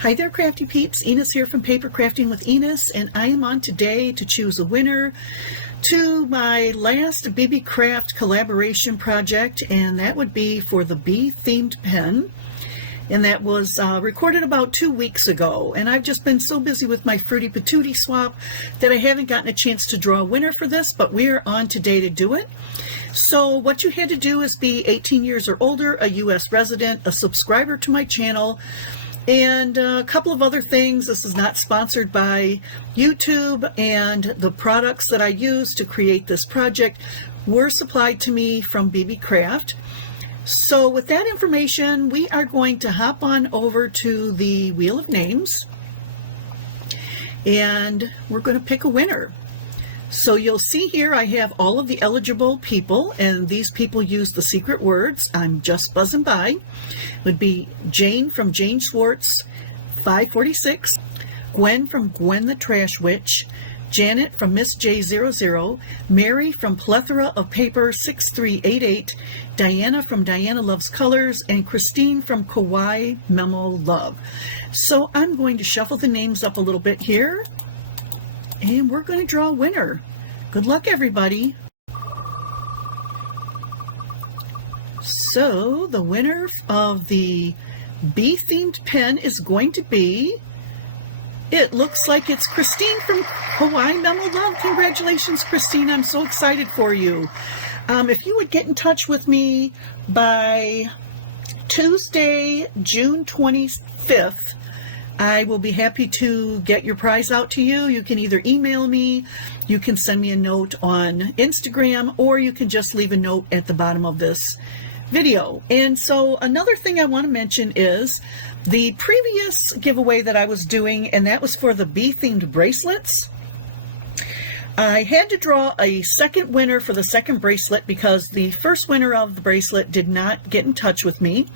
Hi there, Crafty Peeps. Enis here from Papercrafting with Enis, and I am on today to choose a winner to my last BEEBEECRAFT collaboration project, and that would be for the bee themed pen. And that was recorded about 2 weeks ago, and I've just been so busy with my Fruity Patootie swap that I haven't gotten a chance to draw a winner for this, but we're on today to do it. So what you had to do is be 18 years or older, a U.S. resident, a subscriber to my channel, and a couple of other things. This is not sponsored by YouTube, and the products that I use to create this project were supplied to me from BEEBEECRAFT. So with that information, we are going to hop on over to the Wheel of Names, and we're going to pick a winner. So you'll see here I have all of the eligible people, and these people use the secret words. I'm just buzzing by. It would be Jane from Jane Schwartz 546, Gwen from Gwen the Trash Witch, Janet from Miss J00, Mary from Plethora of Paper 6388, Diana from Diana Loves Colors, and Christine from Kawaii Memo Love. So I'm going to shuffle the names up a little bit here, and we're going to draw a winner. Good luck, everybody. So the winner of the bee themed pen is going to be, it looks like it's Christine from Kawaii Memo Love. Congratulations, Christine. I'm so excited for you. If you would get in touch with me by Tuesday, June 25th, I will be happy to get your prize out to you. You can either email me, you can send me a note on Instagram, or you can just leave a note at the bottom of this video. And so another thing I want to mention is the previous giveaway that I was doing, and that was for the bee themed bracelets. I had to draw a second winner for the second bracelet because the first winner of the bracelet did not get in touch with me.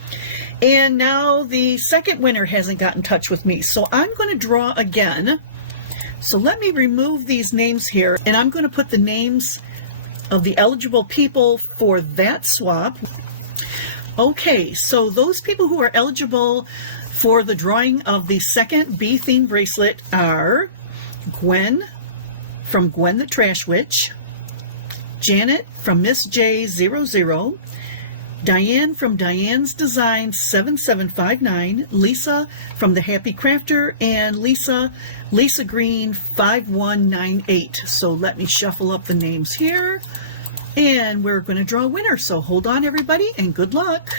And now the second winner hasn't gotten in touch with me. So I'm going to draw again. So let me remove these names here, and I'm going to put the names of the eligible people for that swap. Okay, so those people who are eligible for the drawing of the second bee themed bracelet are Gwen from Gwen the Trash Witch, Janet from Miss J00, Diane from Diane's Design 7759, Lisa from The Happy Crafter, and Lisa Green 5198. So let me shuffle up the names here, and we're going to draw a winner. So hold on, everybody, and good luck.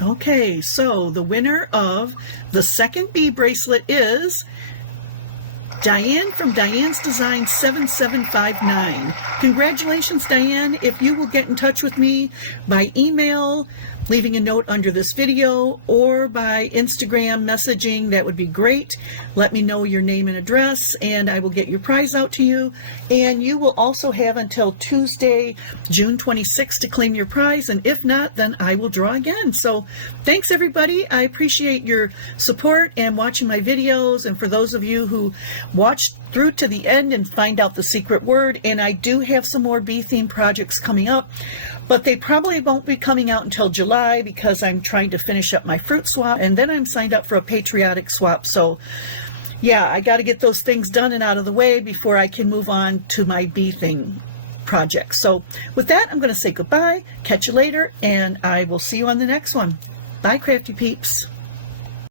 Okay, so the winner of the second bee bracelet is Diane from Diane's Design 7759. Congratulations, Diane. If you will get in touch with me by email, leaving a note under this video, or by Instagram messaging, that would be great. Let me know your name and address, and I will get your prize out to you. And you will also have until Tuesday, June 26th to claim your prize, and if not, then I will draw again. So thanks, everybody. I appreciate your support and watching my videos, and for those of you who watched through to the end and find out the secret word, and I do have some more bee themed projects coming up, but they probably won't be coming out until July because I'm trying to finish up my fruit swap, and then I'm signed up for a patriotic swap. So yeah, I got to get those things done and out of the way before I can move on to my bee thing project. So with that, I'm going to say goodbye, catch you later, and I will see you on the next one. Bye, Crafty Peeps.